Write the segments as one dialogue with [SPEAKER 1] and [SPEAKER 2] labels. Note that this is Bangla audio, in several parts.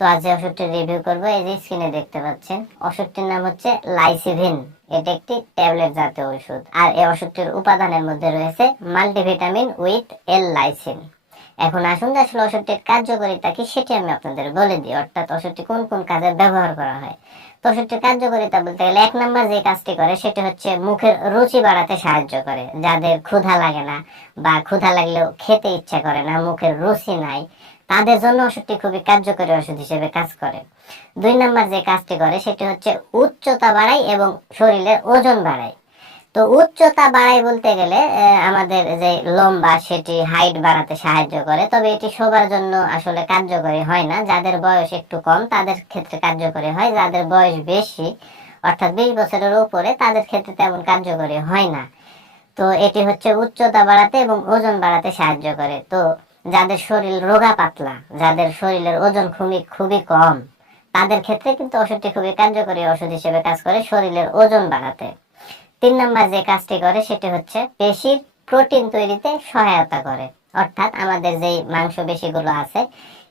[SPEAKER 1] তো আজ ওষুধটি রিভিউ করব, এই যে স্ক্রিনে দেখতে পাচ্ছেন। ওষুধটির নাম হচ্ছে লাইসিভিন। এটা একটি ট্যাবলেট জাতীয় ওষুধ। আর এই ওষুধটির উপাদানের মধ্যে রয়েছে মাল্টিভিটামিন উইথ এল লাইসিন। এখন আসুন আসলে ওষুধটির কার্যকারিতা কি, সেটি আমি আপনাদের বলে দিই। অর্থাৎ ওষুধটি কোন কোন কাজে ব্যবহার করা হয়। তো ওষুধটির কার্যকারিতা বলতে গেলে এক নম্বর যে কাজটি করে, সেটি হচ্ছে মুখের রুচি বাড়াতে সাহায্য করে। যাদের ক্ষুধা লাগে না বা ক্ষুধা লাগলেও খেতে ইচ্ছা করে না, মুখের রুচি নাই তাদের জন্য ওষুধটি খুবই কার্যকরী ওষুধ হিসেবে কাজ করে। দুই নম্বর যে কাজটি করে, সেটি হচ্ছে উচ্চতা বাড়ায় এবং শরীরের ওজন বাড়ায় তো উচ্চতা বাড়ায় বলতে গেলে আমাদের যে লম্বা সেটি হাইট বাড়াতে সাহায্য করে, তবে এটি সবার জন্য আসলে কার্যকরী হয় না। যাদের বয়স একটু কম, তাদের ক্ষেত্রে কার্যকরী হয়। যাদের বয়স বেশি, অর্থাৎ বিশ বছরের উপরে, তাদের ক্ষেত্রে তেমন কার্যকরী হয় না। তো এটি হচ্ছে উচ্চতা বাড়াতে এবং ওজন বাড়াতে সাহায্য করে। তো যাদের শরীর রোগা পাতলা, যাদের শরীরের ওজন খুবই খুবই কম, তাদের ক্ষেত্রে কিন্তু ওষুধটি খুবই কার্যকরী ওষুধ হিসেবে কাজ করে শরীরের ওজন বাড়াতে। তিন নম্বর যে কাজটি করে, সেটি হচ্ছে পেশির প্রোটিন তৈরিতে সহায়তা করে। অর্থাৎ আমাদের যেই মাংস পেশিগুলো আছে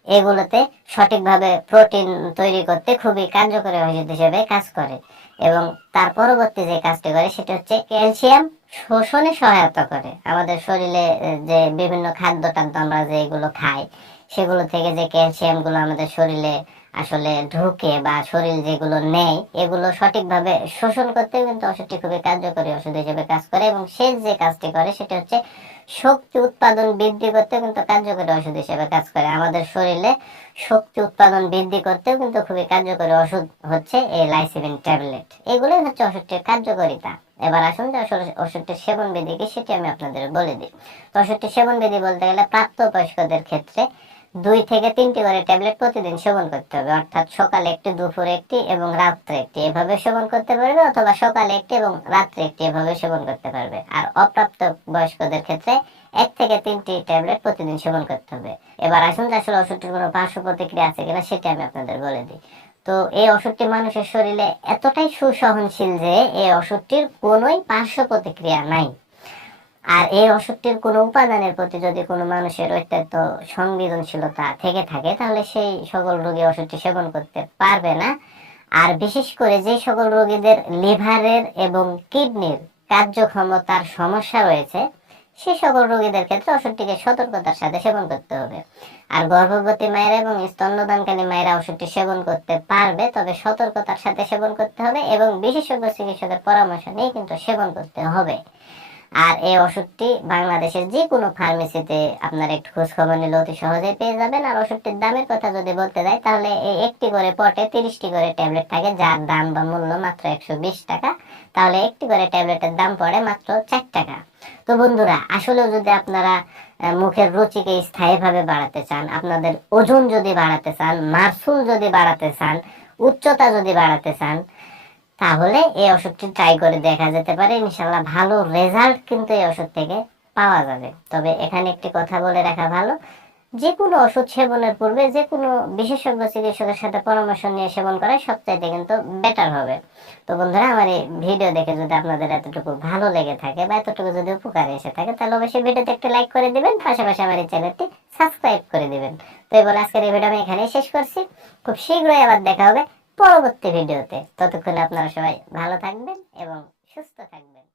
[SPEAKER 1] এগুলোতে সঠিকভাবে প্রোটিন তৈরি করতে খুবই কার্যকরী ওষুধ হিসেবে কাজ করে। এবং তার পরবর্তী যে কাজটি করে, সেটি হচ্ছে ক্যালসিয়াম শোষণে সহায়তা করে। আমাদের শরীরে যে বিভিন্ন খাদ্য টাদ্য আমরা যেগুলো খাই, সেগুলো থেকে যে ক্যালসিয়ামগুলো আমাদের শরীরে আসলে ঢুকে বা শরীর যেগুলো নেয় এগুলো সঠিকভাবে শোষণ করতে কিন্তু ওষুধটি খুবই কার্যকরী ওষুধ হিসেবে কাজ করে। এবং শেষ যে কাজটি করে, সেটা হচ্ছে শক্তি উৎপাদন বৃদ্ধি করতে কিন্তু কার্যকরী ওষুধ হিসেবে কাজ করে। আমাদের শরীরে শক্তি উৎপাদন বৃদ্ধি করতেও কিন্তু খুবই কার্যকরী ওষুধ হচ্ছে এই লাইসিবিন ট্যাবলেট। এগুলোই হচ্ছে ওষুধটির কার্যকারিতা। এবার আসুন যে ওষুধটির সেবন বিধি কি সেটি আমি আপনাদের বলে দিই। তো ওষুধটির সেবন বিধি বলতে গেলে প্রাপ্তবয়স্কদের ক্ষেত্রে দুই থেকে তিনটি করে ট্যাবলেট প্রতিদিন সেবন করতে হবে। অর্থাৎ সকালে একটি, দুপুরে একটি এবং রাত্রে একটি। এভাবে সেবন করতে পারবে অথবা সকালে একটি এবং রাত্রে একটি এভাবে সেবন করতে পারবে। আর অপ্রাপ্ত বয়স্কদের ক্ষেত্রে এক থেকে তিনটি ট্যাবলেট প্রতিদিন সেবন করতে হবে। এবার আসুন আসলে ওষুধটির কোনো পার্শ্ব প্রতিক্রিয়া আছে কিনা, সেটি আমি আপনাদের বলে দিই। তো এই ওষুধটি মানুষের শরীরে এতটাই সুসহনশীল যে এই ওষুধটির কোনোই পার্শ্ব প্রতিক্রিয়া নাই। আর এই ওষুধটির কোনো উপাদানের প্রতি যদি কোনো মানুষের অত্যন্ত সংবেদনশীলতা থেকে থাকে, তাহলে সেই সকল রোগী ওষুধটি সেবন করতে পারবে না। আর বিশেষ করে যে সকল রোগীদের লিভারের এবং কিডনির কার্যক্ষমতার সমস্যা রয়েছে সেই সকল রোগীদের ক্ষেত্রে ওষুধটিকে সতর্কতার সাথে সেবন করতে হবে। আর গর্ভবতী মায়েরা এবং স্তন্যদানকারী মায়েরা ওষুধটি সেবন করতে পারবে, তবে সতর্কতার সাথে সেবন করতে হবে এবং বিশেষজ্ঞ চিকিৎসকের পরামর্শ নিয়ে কিন্তু সেবন করতে হবে। আর এই ওষুধটি বাংলাদেশের যে কোনো ফার্মেসিতে আপনার একটু খোঁজ খবর নিলে অতি সহজেই পেয়ে যাবেন। আর ওষুধটির দামের কথা যদি বলতে যাই, তাহলে এই একটি করে পটে তিরিশটি করে ট্যাবলেট থাকে, যার দাম বা মূল্য মাত্র একশো বিশ টাকা। তাহলে একটি করে ট্যাবলেটের দাম পড়ে মাত্র চার টাকা। তো বন্ধুরা, আসলেও যদি আপনারা মুখের রুচিকে স্থায়ীভাবে বাড়াতে চান, আপনাদের ওজন যদি বাড়াতে চান মার্সুল যদি বাড়াতে চান, উচ্চতা যদি বাড়াতে চান তাহলে এই ওষুধটি ট্রাই করে দেখা যেতে পারে। ইনশাল্লাহ ভালো রেজাল্ট কিন্তু এই ওষুধ থেকে পাওয়া যাবে। তবে এখানে একটি কথা বলে রাখা ভালো যে কোনো ওষুধ সেবনের পূর্বে যে কোনো বিশেষজ্ঞ চিকিৎসকের সাথে পরামর্শ নিয়ে সেবন করা সবচাইতে কিন্তু বেটার হবে। তো বন্ধুরা, আমার এই ভিডিও দেখে যদি আপনাদের এতটুকু ভালো লেগে থাকে বা এতটুকু যদি উপকারে এসে থাকে, তাহলে অবশ্যই ভিডিওতে একটু লাইক করে দিবেন, পাশাপাশি আমার এই চ্যানেলটি সাবস্ক্রাইব করে দিবেন। তো এবার আজকের এই ভিডিও আমি এখানেই শেষ করছি। খুব শীঘ্রই আবার দেখা হবে। পরবর্তী ভিডিওতে ততক্ষণে আপনারা সবাই ভালো থাকবেন এবং সুস্থ থাকবেন।